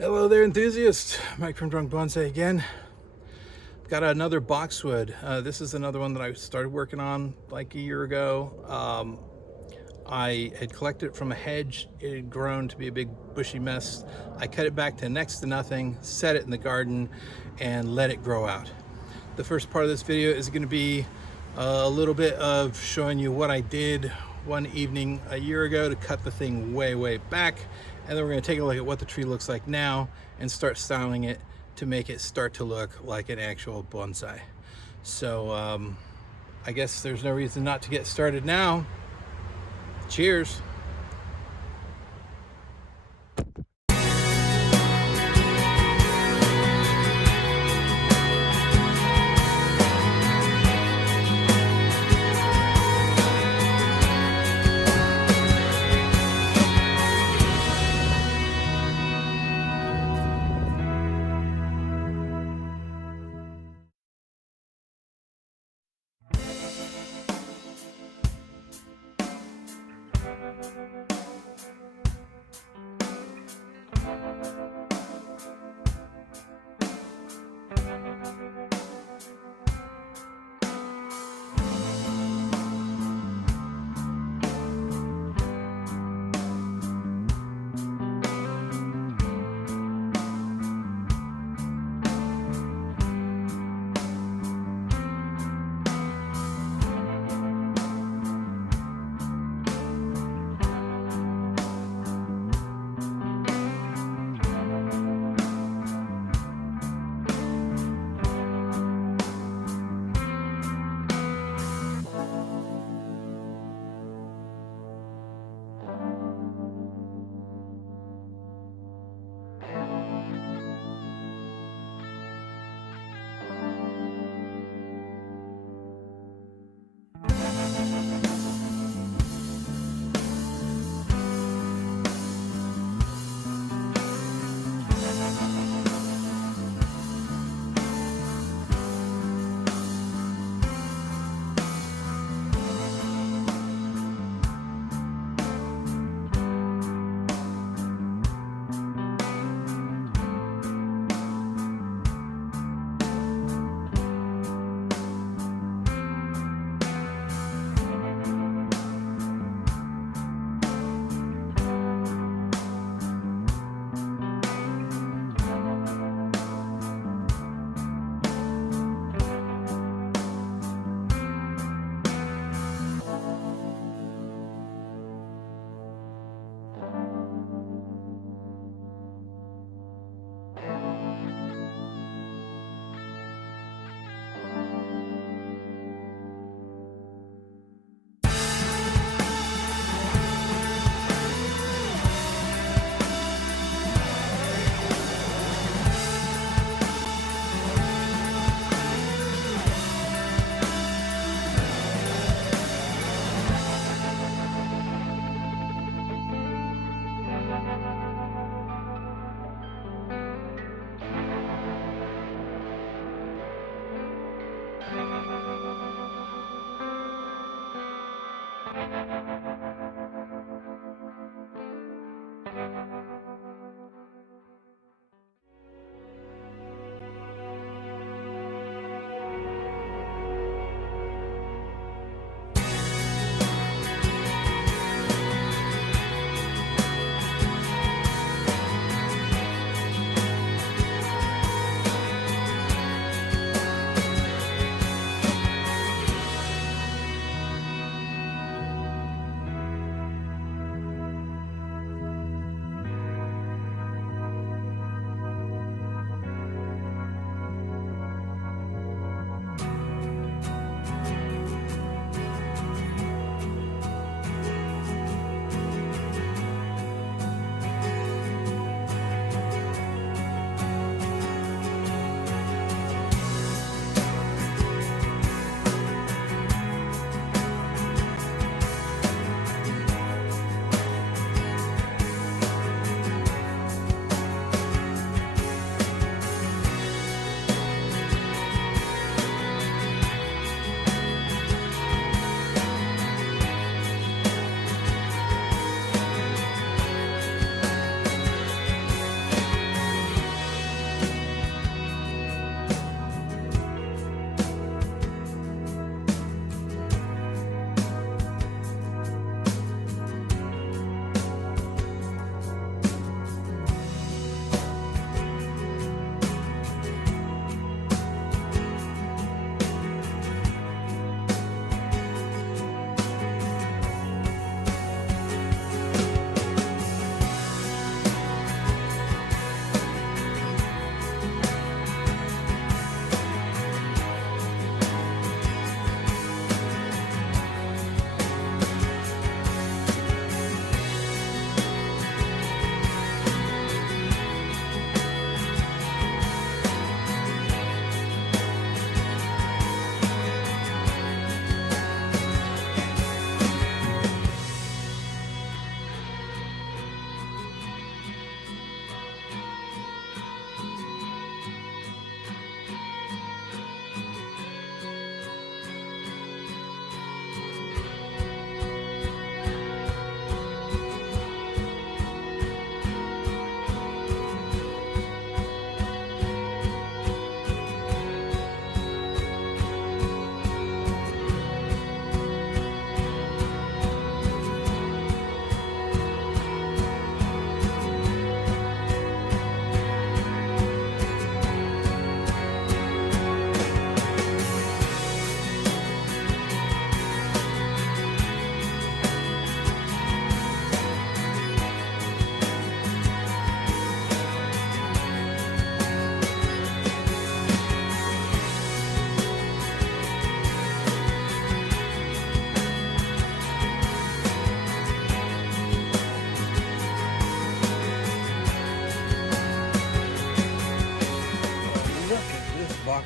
Hello there, enthusiasts. Mike from Drunk Bonsai again. Got another boxwood. This is another one that I started working on like a year ago. I had collected it from a hedge. It had grown to be a big bushy mess. I cut it back to next to nothing, set it in the garden, and let it grow out. The first part of this video is going to be a little bit of showing you what I did one evening a year ago to cut the thing way back, and then we're going to take a look at what the tree looks like now and start styling it to make it start to look like an actual bonsai. So I guess there's no reason not to get started now. Cheers.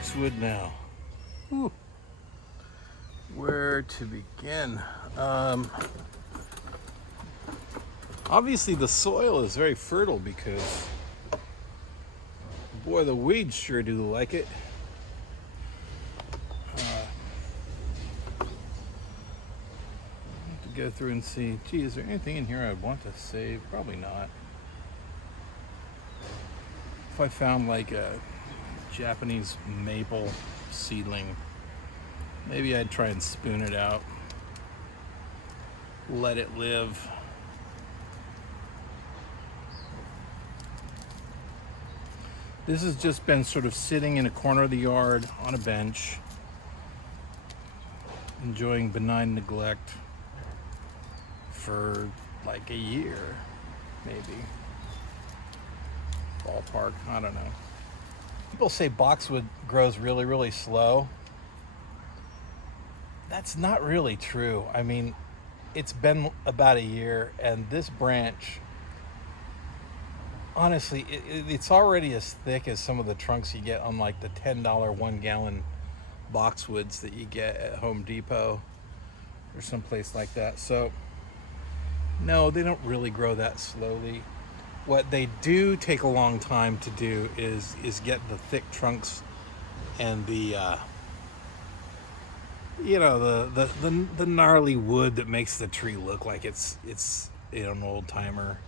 boxwood now. Whew. Where to begin? Obviously the soil is very fertile because, boy, the weeds sure do like it. To go through and see, gee, is there anything in here I'd want to save? Probably not. If I found like a Japanese maple seedling, maybe I'd try and spoon it out, let it live. This has just been sort of sitting in a corner of the yard on a bench, enjoying benign neglect for like a year, maybe. Ballpark, I don't know. People say boxwood grows really, really slow. That's not really true. I mean, it's been about a year, and this branch, honestly, it's already as thick as some of the trunks you get on like the $10 1-gallon Boxwoods that you get at Home Depot or someplace like that. So no, they don't really grow that slowly. What they do take a long time to do is get the thick trunks and the you know, the gnarly wood that makes the tree look like it's you know, an old timer.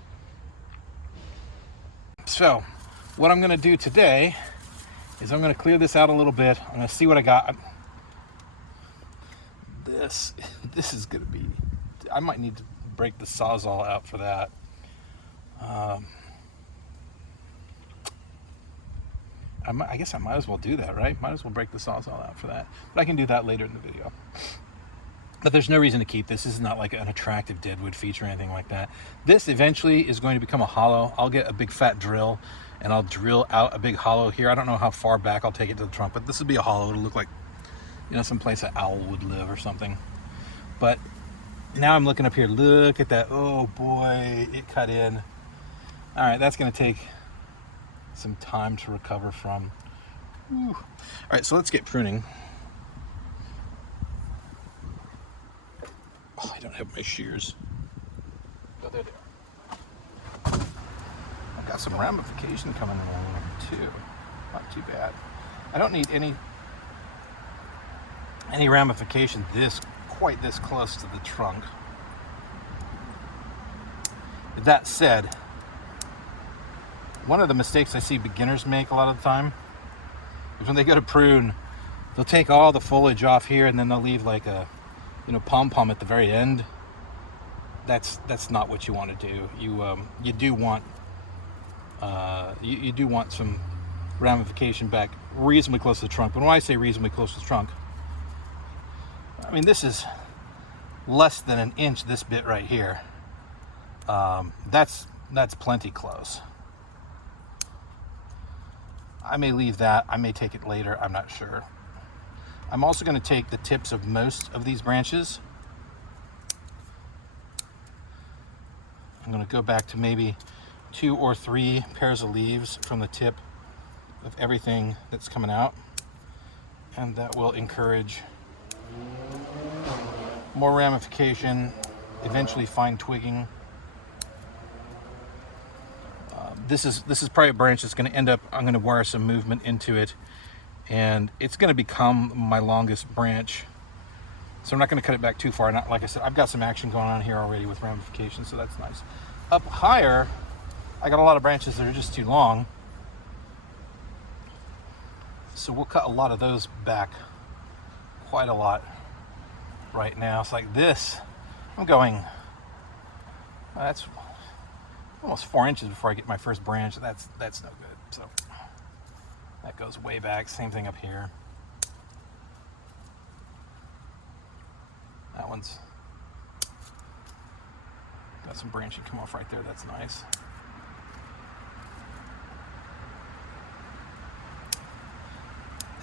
So what I'm gonna do today is I'm gonna clear this out a little bit. I'm gonna see what I got. This is gonna be, I might need to break the sawzall out for that. I guess I might as well do that, right? Might as well break the sawzall out for that. But I can do that later in the video. But there's no reason to keep this. This is not like an attractive deadwood feature or anything like that. This eventually is going to become a hollow. I'll get a big fat drill and I'll drill out a big hollow here. I don't know how far back I'll take it to the trunk, but this will be a hollow. It'll look like, you know, someplace an owl would live or something. But now I'm looking up here. Look at that. Oh boy, it cut in. All right, that's going to take some time to recover from. Whew. All right, so let's get pruning. Oh, I don't have my shears. Oh, there they are. I've got some ramification coming along too. Not too bad. I don't need any ramification quite this close to the trunk. With that said, one of the mistakes I see beginners make a lot of the time is when they go to prune, they'll take all the foliage off here and then they'll leave like a, you know, pom-pom at the very end. That's not what you want to do. You do want you do want some ramification back reasonably close to the trunk. But when I say reasonably close to the trunk, I mean this is less than an inch. This bit right here. That's plenty close. I may leave that. I may take it later. I'm not sure. I'm also going to take the tips of most of these branches. I'm going to go back to maybe 2 or 3 pairs of leaves from the tip of everything that's coming out. And that will encourage more ramification, eventually fine twigging. This is probably a branch that's going to end up, I'm going to wire some movement into it, and it's going to become my longest branch. So I'm not going to cut it back too far. Not, like I said, I've got some action going on here already with ramifications, so that's nice. Up higher, I got a lot of branches that are just too long. So we'll cut a lot of those back, quite a lot right now. It's like this, I'm going, that's almost 4 inches before I get my first branch. That's no good. So that goes way back. Same thing up here. That one's got some branching come off right there. That's nice.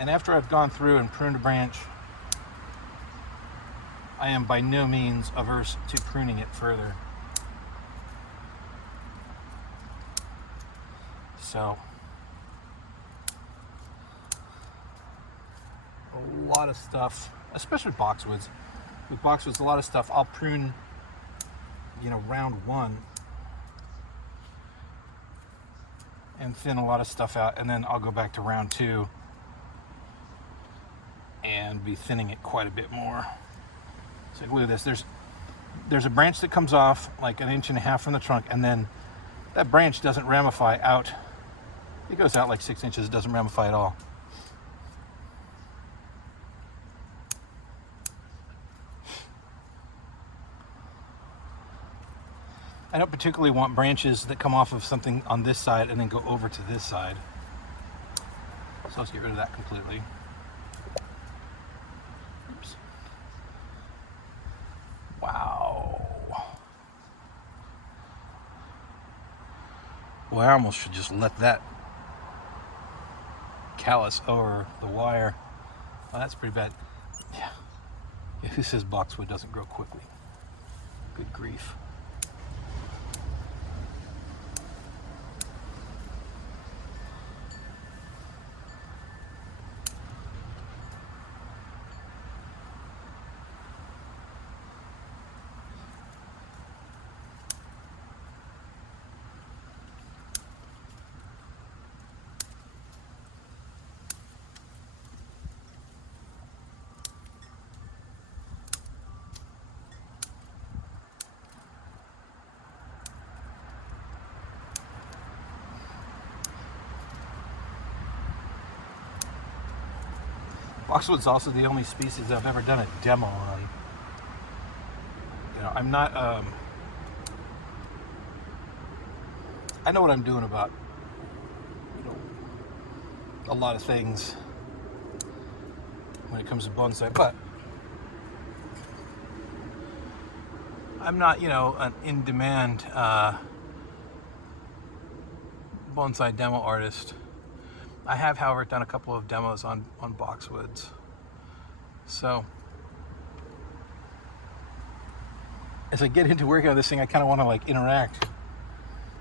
And after I've gone through and pruned a branch, I am by no means averse to pruning it further. So a lot of stuff, especially boxwoods. With boxwoods, a lot of stuff I'll prune, you know, round one and thin a lot of stuff out, and then I'll go back to round two and be thinning it quite a bit more. So look at this. There's a branch that comes off like 1.5 inches from the trunk, and then that branch doesn't ramify out. It goes out like 6 inches. It doesn't ramify at all. I don't particularly want branches that come off of something on this side and then go over to this side. So let's get rid of that completely. Oops. Wow. Boy, I almost should just let that callus over the wire. Oh, that's pretty bad. Yeah. Who says boxwood doesn't grow quickly? Good grief. Boxwood's also the only species I've ever done a demo on. You know, I'm not, I know what I'm doing about, you know, a lot of things when it comes to bonsai, but I'm not, you know, an in-demand bonsai demo artist. I have, however, done a couple of demos on Boxwoods. So, as I get into working on this thing, I kind of want to like interact.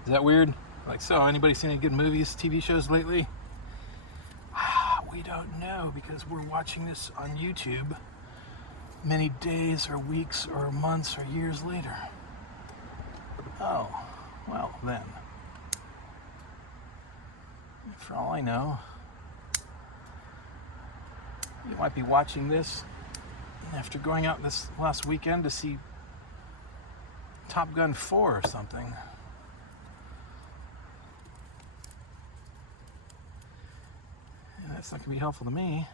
Is that weird? Like, so, anybody seen any good movies, TV shows lately? We don't know, because we're watching this on YouTube many days or weeks or months or years later. Oh, well then. For all I know, you might be watching this after going out this last weekend to see Top Gun 4 or something. And that's not going to be helpful to me.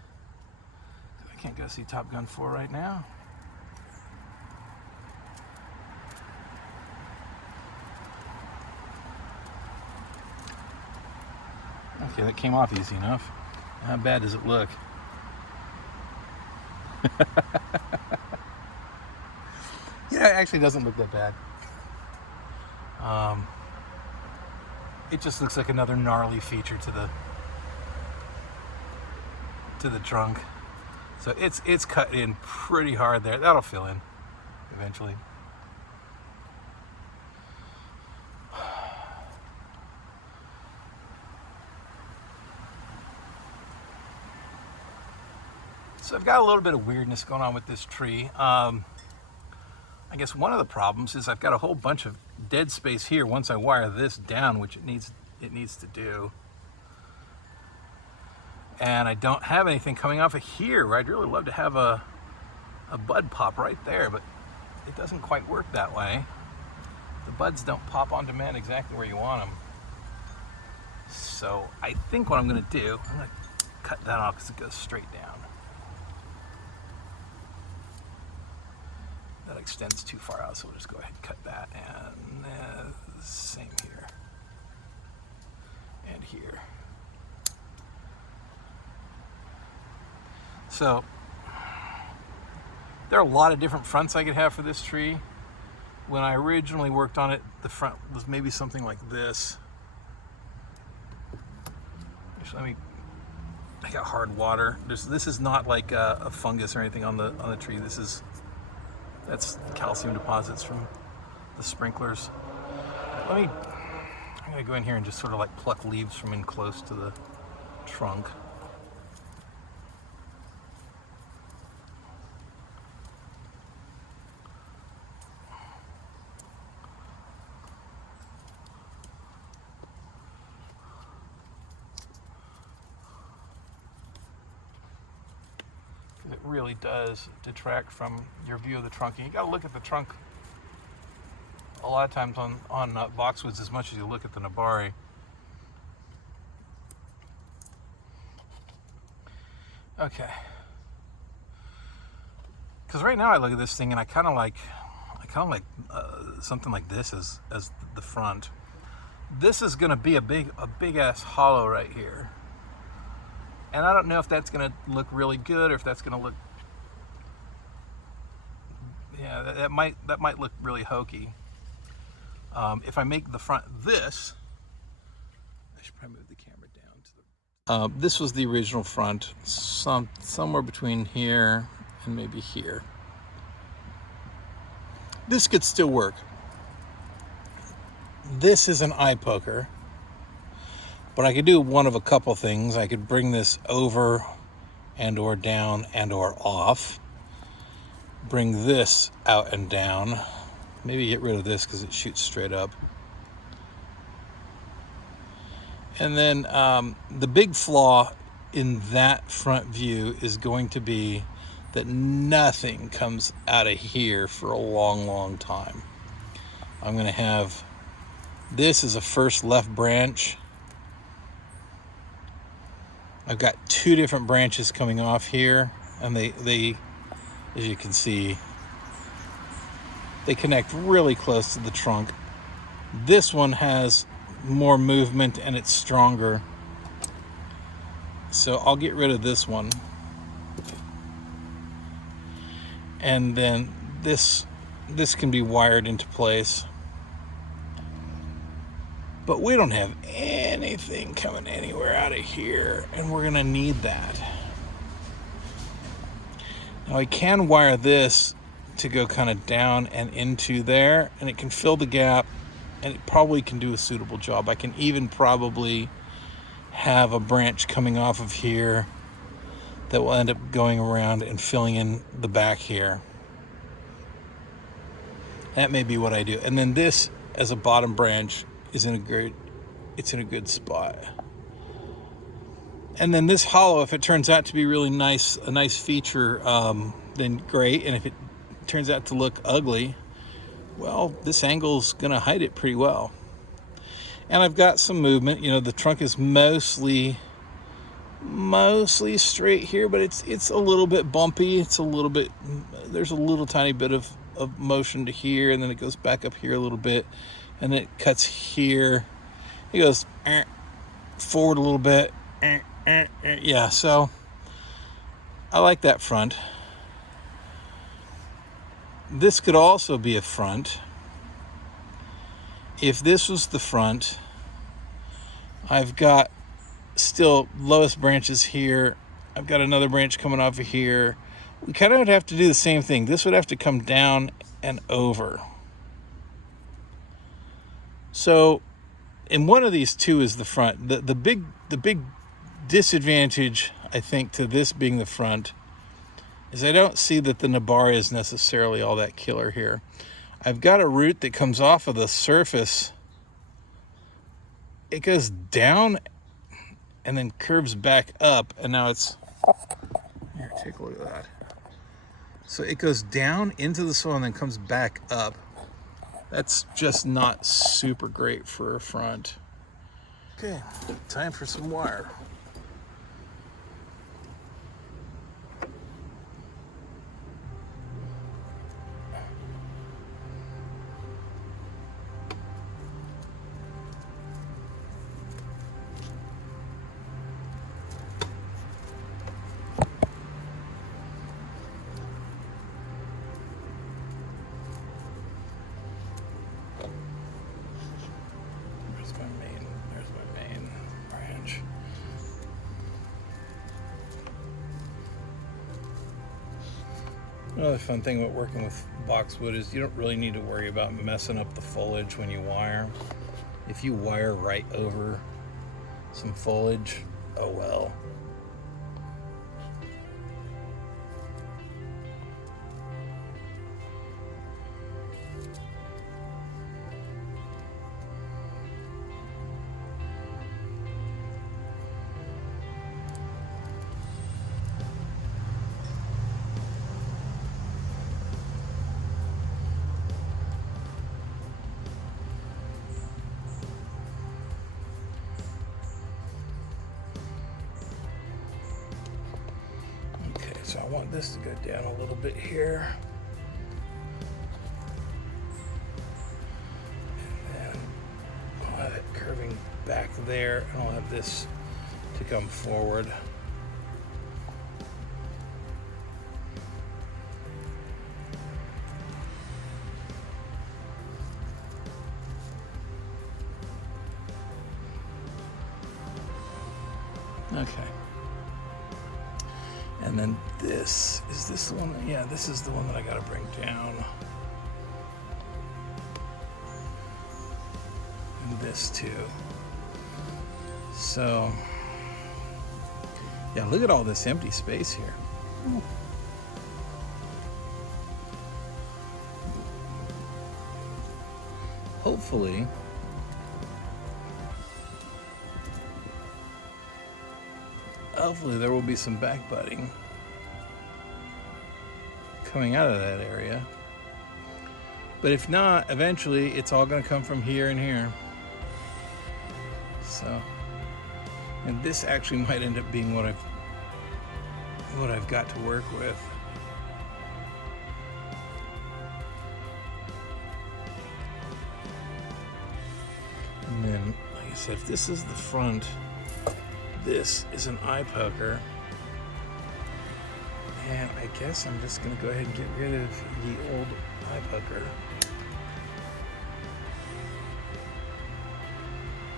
I can't go see Top Gun 4 right now. Okay, that came off easy enough. How bad does it look? Yeah, it actually doesn't look that bad. It just looks like another gnarly feature to the trunk. So it's cut in pretty hard there. That'll fill in eventually. So I've got a little bit of weirdness going on with this tree. I guess one of the problems is I've got a whole bunch of dead space here once I wire this down, which it needs to do. And I don't have anything coming off of here where I'd really love to have a bud pop right there, but it doesn't quite work that way. The buds don't pop on demand exactly where you want them. So I think what I'm gonna do, I'm gonna cut that off because it goes straight down. That extends too far out, so we'll just go ahead and cut that, and same here and here. So there are a lot of different fronts I could have for this tree. When I originally worked on it, the front was maybe something like this. Actually, I got hard water. This is not like a fungus or anything on the tree. That's calcium deposits from the sprinklers. I'm gonna go in here and just sort of like pluck leaves from in close to the trunk. it really does detract from your view of the trunk. And you got to look at the trunk a lot of times on Boxwoods as much as you look at the nebari. Okay. Because right now I look at this thing and I kind of like something like this as the front. This is going to be a big ass hollow right here, and I don't know if that's going to look really good or if that's going to look, yeah, that might look really hokey. If I make the front this, I should probably move the camera down to the. This was the original front, somewhere between here and maybe here. This could still work. This is an eye poker, but I could do one of a couple things. I could bring this over and or down and or off. Bring this out and down. Maybe get rid of this because it shoots straight up. And then the big flaw in that front view is going to be that nothing comes out of here for a long time. I'm going to have this as a first left branch. I've got two different branches coming off here, and they as you can see, they connect really close to the trunk. This one has more movement and it's stronger, so I'll get rid of this one. And then this can be wired into place. But we don't have anything coming anywhere out of here, and we're gonna need that. Now I can wire this to go kind of down and into there, and it can fill the gap, and it probably can do a suitable job. I can even probably have a branch coming off of here that will end up going around and filling in the back here. That may be what I do. And then this as a bottom branch is in a good spot. And then this hollow, if it turns out to be really nice, a nice feature, then great. And if it turns out to look ugly, well, this angle's gonna hide it pretty well. And I've got some movement. You know, the trunk is mostly straight here, but it's a little bit bumpy. It's a little bit, there's a little tiny bit of motion to here, and then it goes back up here a little bit, and then it cuts here. It goes forward a little bit. Yeah, so I like that front. This could also be a front. If this was the front, I've got still lowest branches here. I've got another branch coming off of here. We kind of would have to do the same thing. This would have to come down and over. So, and one of these two is the front. The big disadvantage, I think, to this being the front is I don't see that the nebari is necessarily all that killer here. I've got a root that comes off of the surface. It goes down and then curves back up, and now it's, here, take a look at that. So it goes down into the soil and then comes back up. That's just not super great for a front. Okay, time for some wire. Another fun thing about working with boxwood is you don't really need to worry about messing up the foliage when you wire. If you wire right over some foliage, oh well. So I want this to go down a little bit here. And then I'll have it curving back there, and I'll have this to come forward. Okay. And then this, is this the one? Yeah, this is the one that I gotta bring down. And this too. So, yeah, look at all this empty space here. Ooh. Hopefully, there will be some back budding coming out of that area. But if not, eventually it's all going to come from here and here. So, and this actually might end up being what I've got to work with. And then, like I said, if this is the front, this is an eye poker, and I guess I'm just going to go ahead and get rid of the old eye poker.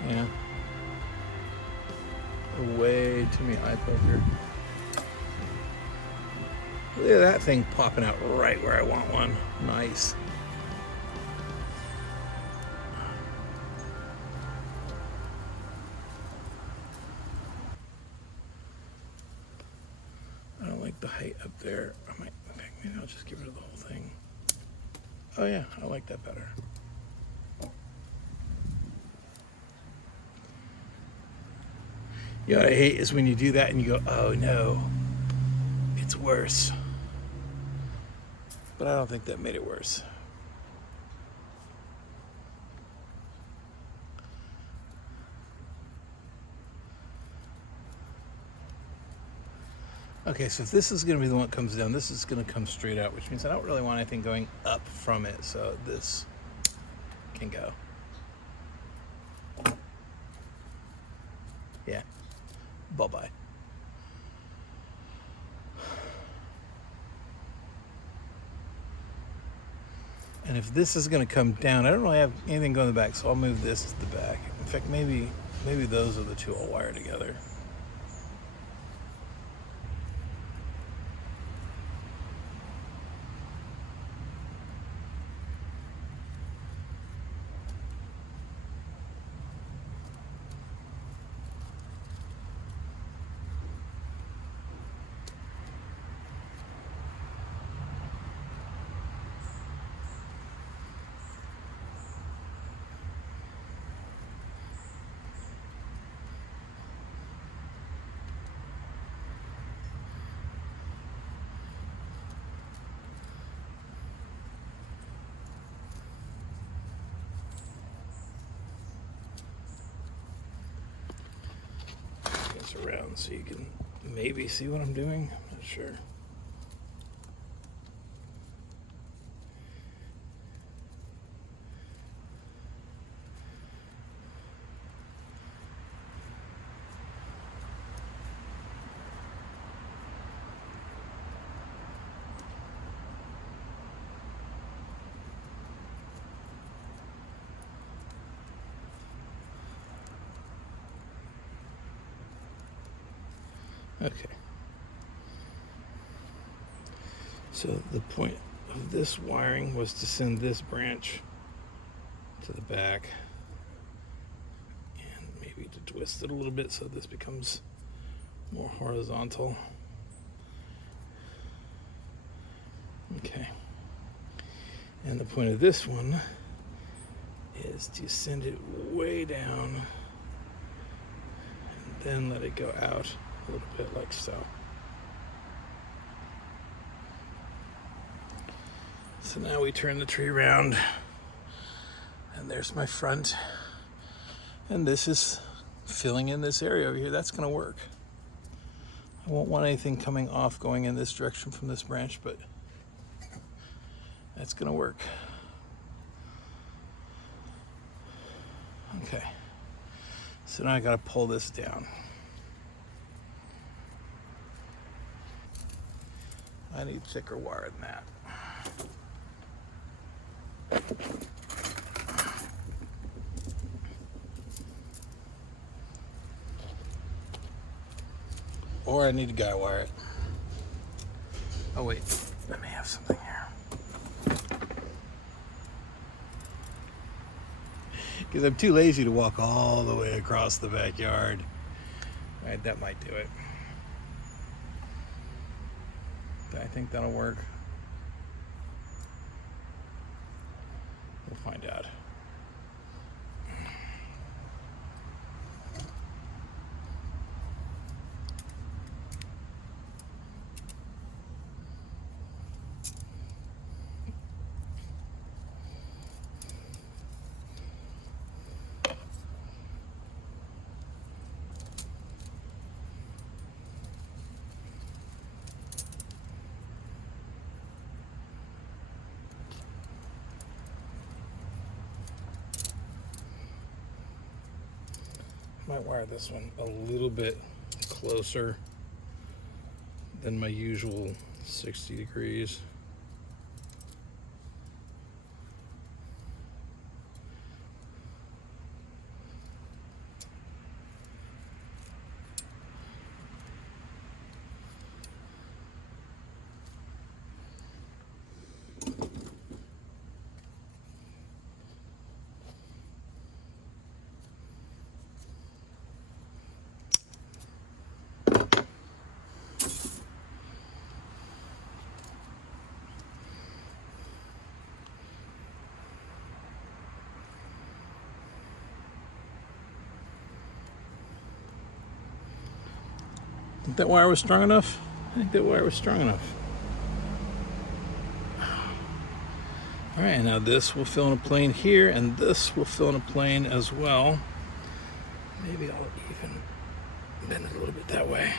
Yeah. Way too many eye poker. Look at that thing popping out right where I want one. Nice. The height up there, I might, in fact, maybe I'll just get rid of the whole thing. Oh yeah, I like that better. You know what I hate is when you do that and you go, oh no, it's worse. But I don't think that made it worse. Okay, so if this is going to be the one that comes down, this is going to come straight out, which means I don't really want anything going up from it, so this can go. Yeah, bye-bye. And if this is going to come down, I don't really have anything going in the back, so I'll move this to the back. In fact, maybe those are the two I'll wire together. Around so you can maybe see what I'm doing. I'm not sure. Okay. So the point of this wiring was to send this branch to the back and maybe to twist it a little bit so this becomes more horizontal. Okay. And the point of this one is to send it way down and then let it go out a little bit like so. So now we turn the tree around and there's my front, and this is filling in this area over here. That's going to work. I won't want anything coming off going in this direction from this branch, but that's gonna work. Okay, so now I gotta pull this down. I need thicker wire than that. Or I need to guy wire it. Oh wait, let me have something here. Because I'm too lazy to walk all the way across the backyard. All right, that might do it. I think that'll work. We'll find out. Might wire this one a little bit closer than my usual 60 degrees. Think that wire was strong enough? I think that wire was strong enough. All right, now this will fill in a plane here, and this will fill in a plane as well. Maybe I'll even bend it a little bit that way.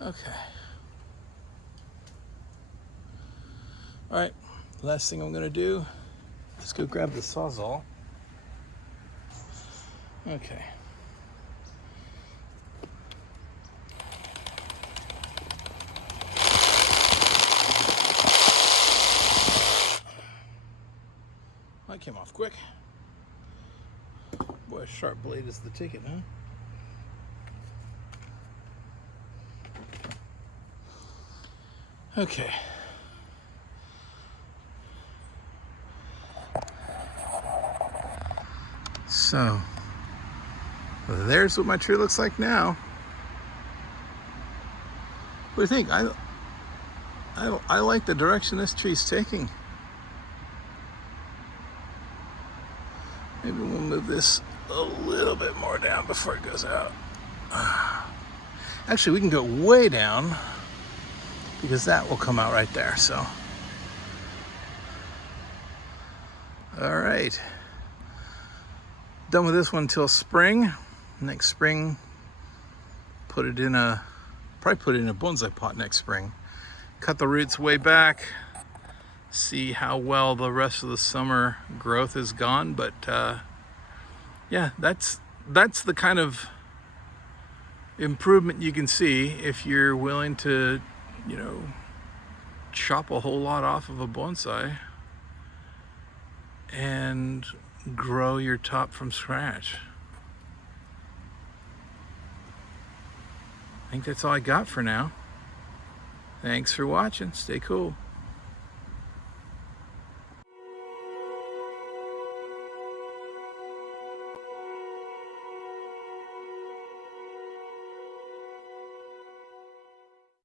Okay. All right, last thing I'm gonna do is go grab the Sawzall. Okay. That came off quick. Boy, a sharp blade is the ticket, huh? Okay. So, there's what my tree looks like now. What do you think? I like the direction this tree's taking. Maybe we'll move this a little bit more down before it goes out. Actually, we can go way down because that will come out right there, so. All right. Done with this one until spring. Next spring, probably put it in a bonsai pot next spring. Cut the roots way back, see how well the rest of the summer growth is gone. But yeah, that's the kind of improvement you can see if you're willing to, you know, chop a whole lot off of a bonsai and grow your top from scratch. I think that's all I got for now. Thanks for watching. Stay cool.